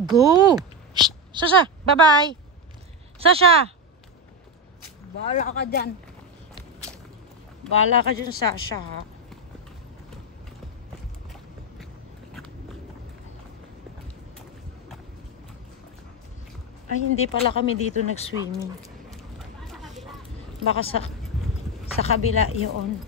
Go! Shh! Sasha! Bye-bye! Sasha! Bahala ka dyan. Bahala ka dyan, Sasha, ha? Ay, hindi pala kami dito nag-swimming. Baka sa kabila yun.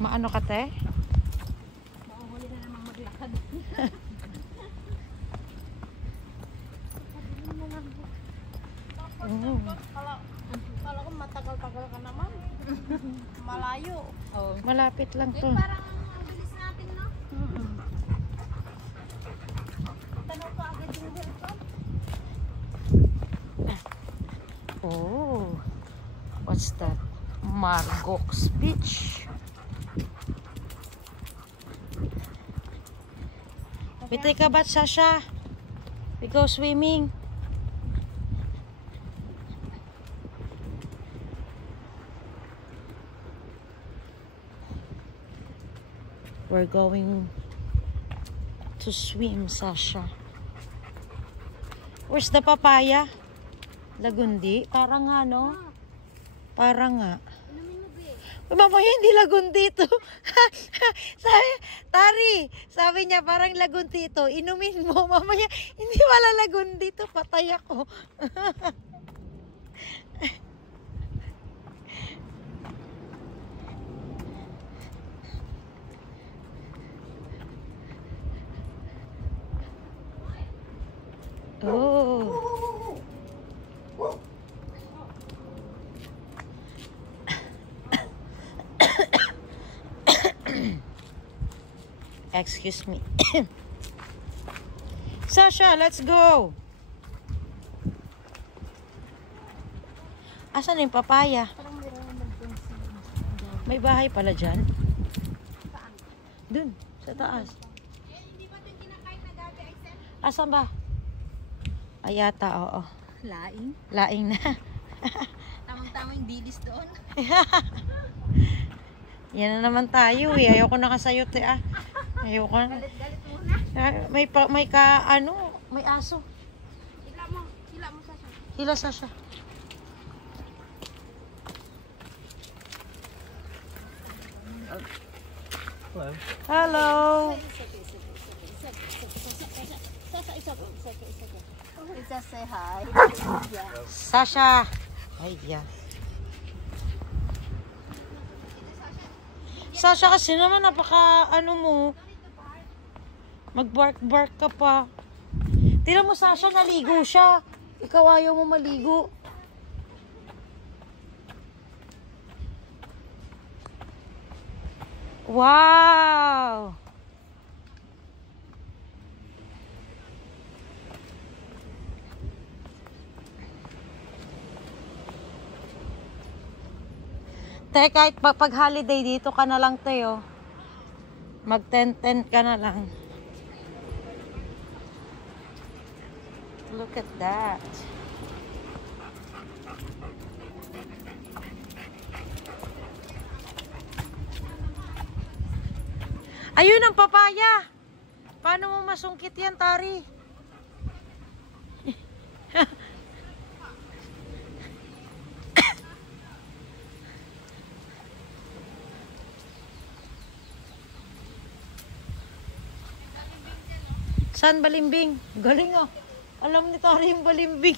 Maano ka, te? Mahuli na naman maglakad. Kala ko matagal-tagal ka naman. Malayo. Oh. Malapit lang to. Parang ang bilis natin, no? Tanaw pa agad yung welcome. Oh. What's that? Margox Beach. We take a bath, Sasha. We go swimming. We're going to swim, Sasha. Where's the papaya? Lagundi? Parang nga, no? Parang nga. Mamaya hindi lagundi ito. sabi niya parang lagundi ito. Inumin mo. Mamaya hindi wala lagundi ito. Patay ako. Oh. Excuse me. Sasha, let's go. Asan yung papaya? May bahay pala dyan. Dun, sa taas. Asan ba? Ayata, oo. Laing? Laing na. Tamang-tamang dilis doon. Yan na naman tayo eh. Ayoko na kasayot eh ah. Ayoko na. Galit-galit muna. May may aso. Hila mo Sasha. Hila Sasha. Hello. Just say hi. Sasha. Ay, yeah. Sasha kasi naman napaka mo. Mag-bark-bark ka pa. Tira mo Sasha, naligo siya. Ikaw ayaw mo maligo. Wow! Te, kahit pag holiday dito ka na lang, Teo. Mag-tent-tent ka na lang. Look at that. Ayun ang papaya. Paano mo masungkit yan, Tari? Saan balimbing? Galing ah. Alam ni Tari yung balimbing.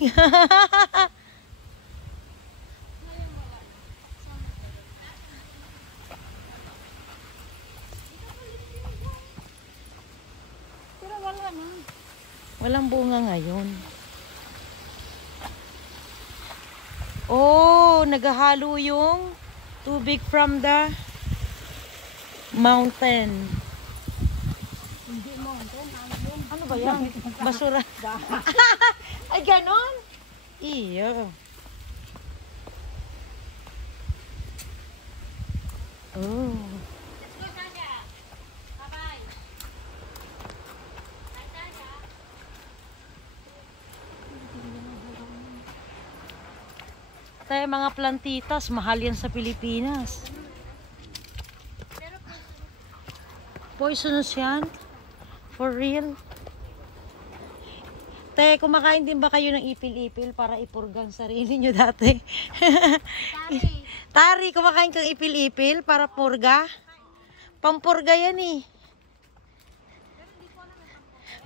Pero wala na. Walang bunga ngayon. Oh, naghahalo yung tubig from the Mountain. Hindi mountain. Ano ba yan? Basura. Ay, ganon? Iyo. Oh. Tayo mga plantitas, mahal yan sa Pilipinas. Poisonous yan? For real? Tayo, kumakain din ba kayo ng ipil-ipil para ipurgang sarili nyo dati? Tari, kumakain kang ipil-ipil para purga? Pampurga yan eh.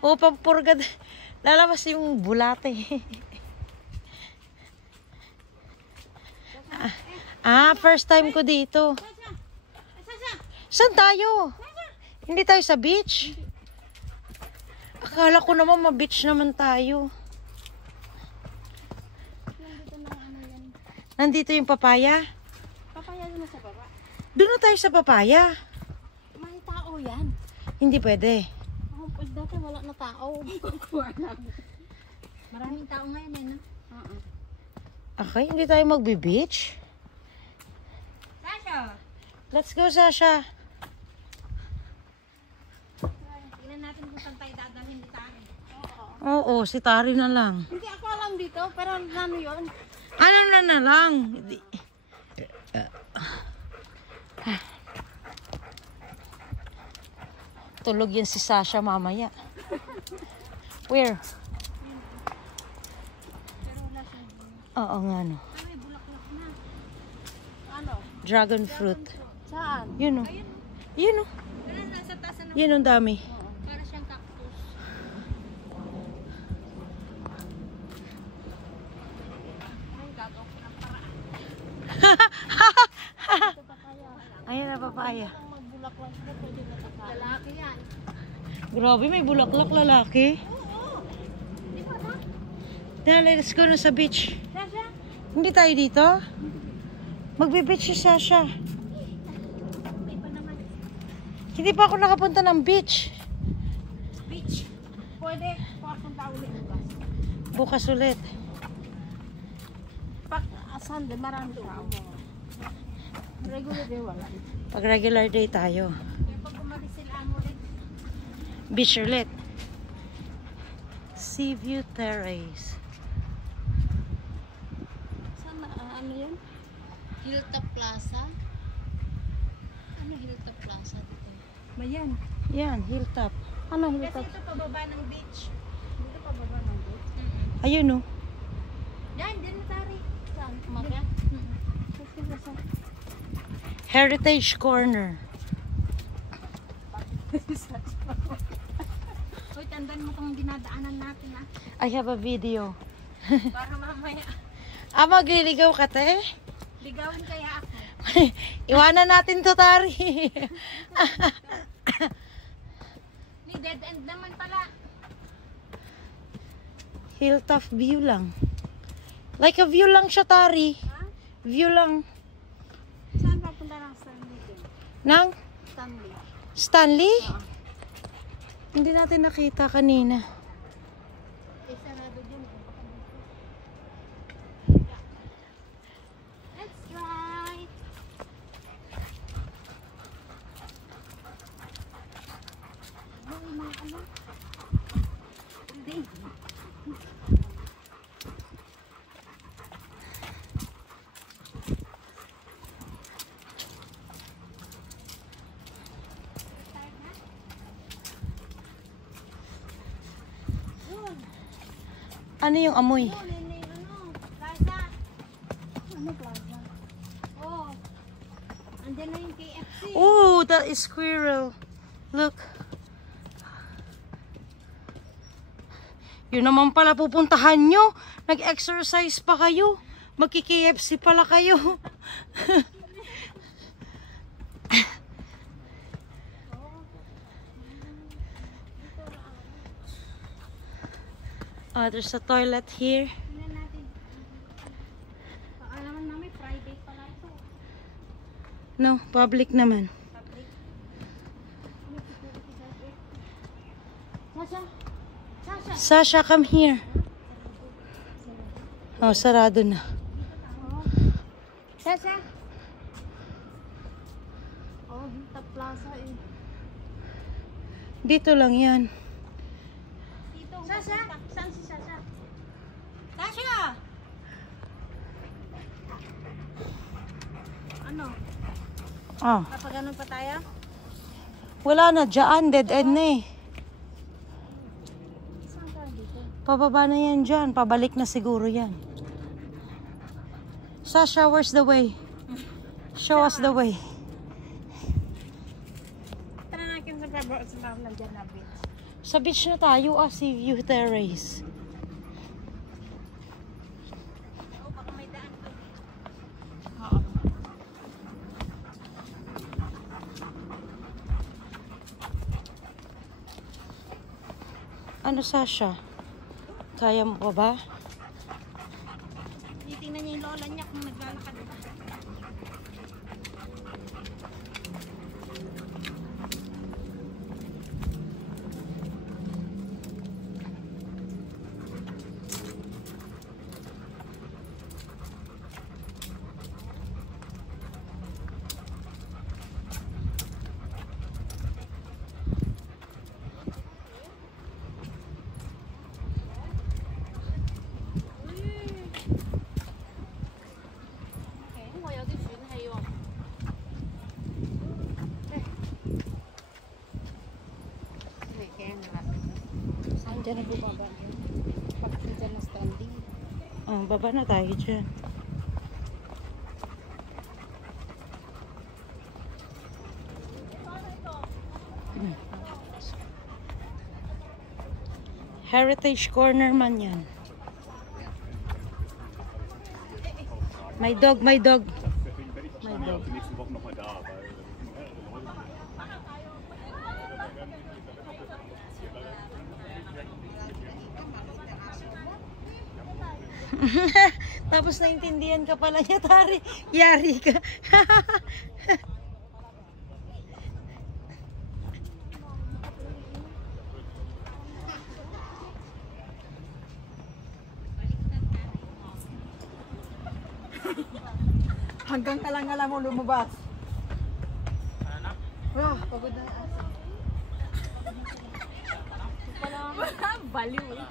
O, pampurga. Lalabas yung bulate. First time ko dito. Saan tayo? Hindi tayo sa beach? Akala ko naman ma-beach naman tayo. Nandito yung papaya? Papaya na sa baba. Doon na tayo sa papaya. May tao yan. Hindi pwede. Oh, pues dati wala na tao. Maraming tao ngayon eh, no? Okay, hindi tayo magbe-beach. Sasha! Let's go, Sasha. Tingnan natin kung saan tayo dadalhin ni Tari. Oo, si Tari na lang. Hindi ako alam dito, pero ano yun? Ano na lang? Tulog yan si Sasha mamaya. Where? Pero wala siyang Oo nga no. may bulaklak na. Ano? Dragon fruit. Saan? Yun o. Yun o. Wala nasa taas na. Yun ang dami. Para siyang cactus. Ay, gagaw ko ng paraan. Ito pa kaya. Ayun na papaya. Ang magbulaklak na pwede matakal. Lalaki yan. Grabe, may bulaklak lalaki. Oo. Di ba ba? Let's go na sa beach. Sasha? Hindi tayo dito? Magbe-beach si Sasha. May pa naman. Hindi pa ako nakapunta ng beach. Beach. Pwede. Papunta ulit bukas. Bukas ulit. Pag Sunday, marami tao. Regular day wala. Pag regular day tayo. Kaya pag umalis sila ulit. Beach ulit. Seaview Terrace. Saan na, ano yun? Hilltop Plaza? Ano Hilltop Plaza dito? Mayan. Yan, hilltop. Ano Hilltop? Kasi ito pababa ng beach. Dito pababa ng beach? Ayun o. Yan, din na Tari. Saan? Umaga? Heritage Corner. Uy, tandaan mo itong dinadaanan natin ha. I have a video. Para mamaya. Magliligaw ka, te? Ligawin kaya ako. Iwanan natin to, Tari. Ni dead end naman pala. Hilltop view lang. Like a view lang siya, Tari. Ha? View lang. Saan papunta ng Stanley din? Nang Stanley. Stanley? Oo. Hindi natin nakita kanina. Eh, sarado dyan. Let's try. Ano, mga ano? Hindi. Ano yung amoy? Oh, nene, ano? Plaza. Ano plaza? Oh. Andyan na yung KFC. Oh, that is squirrel. Look. Yun naman pala pupuntahan nyo. Nag-exercise pa kayo. Magki-KFC pala kayo. There's a toilet here. Tingnan natin. Baka naman namin Friday pala ito. No, public naman. Public. Sasha. Sasha. Sasha, come here. Oh, sarado na. Sasha. Oh, Vita Plaza eh. Dito lang yan. Dito. Sasha. Saan si Sasha? Sasha! Ano? Oh, Kapag ganun pa tayo? wala na dyan. Dead end na eh. Saan tayo dito? Pababa na yan dyan. Pabalik na siguro yan. Sasha, where's the way? Show us the way. Tara natin sa nandiyan na beach. Sa beach na tayo, Sea View Terrace. Oh, baka may daan to. Oo. Ano, Sasha? Kaya mo pa ba? Titingnan niya yung lola niya kung naglalakad pa. Diyan na bubaba din. Pagkakita dyan na standing. Oh, baba na tayo dyan. Heritage Corner man yan. My dog, my dog. My dog. Die nächsten Wochen nochmal da, weil Tapos naintindihan ka pala niya, Tari. Yari ka. Hanggang ka lang alam mo lumabas. Ah, pagod na asa. Baliw eh.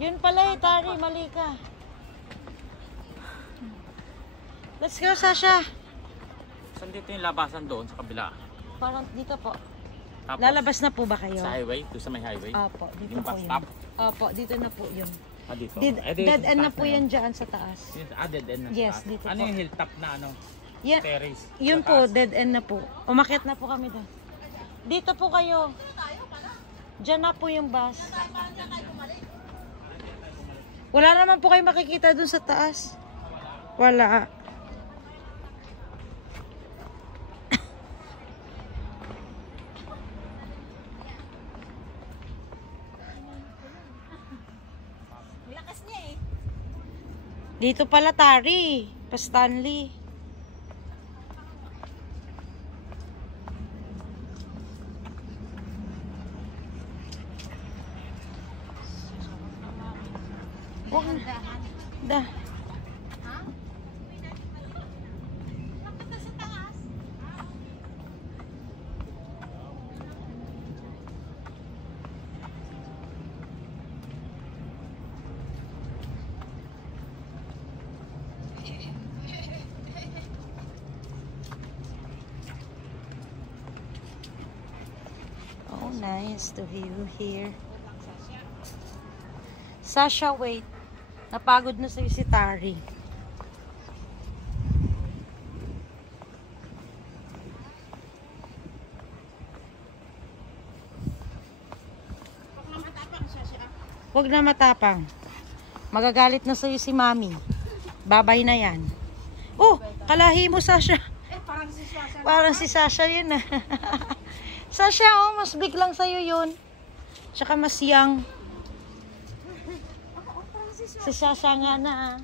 Yun pala eh, Tari. Mali ka. Let's go, Sasha. Saan dito yung labasan doon sa kabila? Parang dito po. Tapos, Lalabas na po ba kayo? sa highway? Doon sa may highway? Opo, dito Yung po bus yun. stop? Opo, dito na po yun. Ah, dito? Dead, Eh, dito dead sa end na taas po yan dyan sa taas. Dead end na sa Yes, taas. dito Ano po. yung hilltop na ano? Yan, Terrace? yun Sa po, taas? dead end na po. Umakyat na po kami doon. Dito po kayo. Diyan na po yung bus. Wala naman po kayo makikita doon sa taas. Wala. Lakas niya eh. Dito pala, Tari. Pa Stanley. Huwag na. Da. Oh, nice to view here. Sasha, wait. Napagod na sa'yo si Tari. Huwag na matapang. Magagalit na sa'yo si Mami. Babay na yan. Oh, kalahi mo, Sasha. Parang si Sasha. Parang si Sasha yun ah. Sasha, oh, mas big lang sa'yo yun. Tsaka mas young. Si Sasha nga na ah.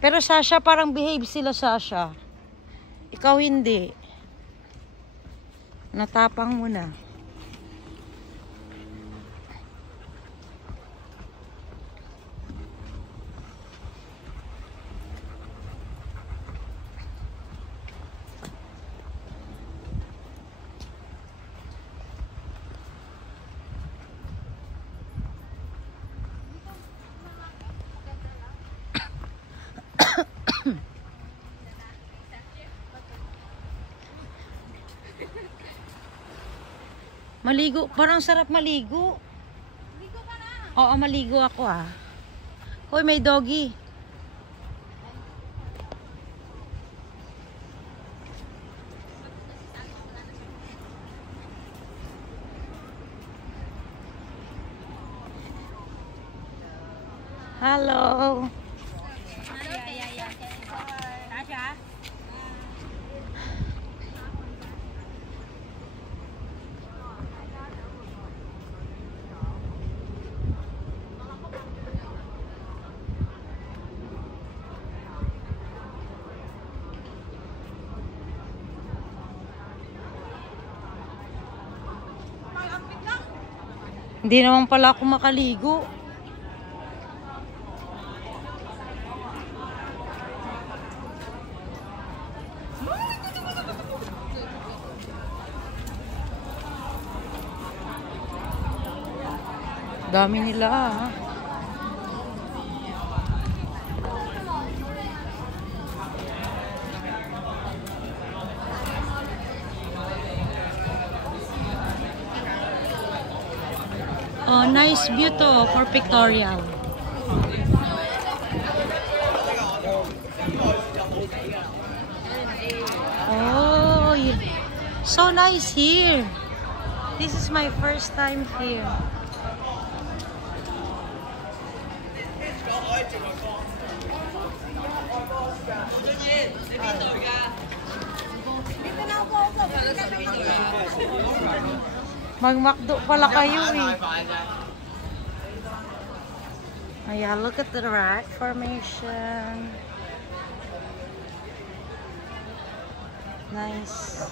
Pero Sasha, parang behave sila, Sasha. Ikaw hindi. Natapang mo na. Maligo. Parang sarap maligo. Ligo ka na. Oo, maligo ako ah. Hoy, may doggy. Hello. Tasha? Hindi naman pala ako makaligo. Dami nila ah. Oh, nice view to for pictorial. Oh, so nice here. This is my first time here. Mag-McDo pala kayo eh. Ayan, look at the rock formation. Nice.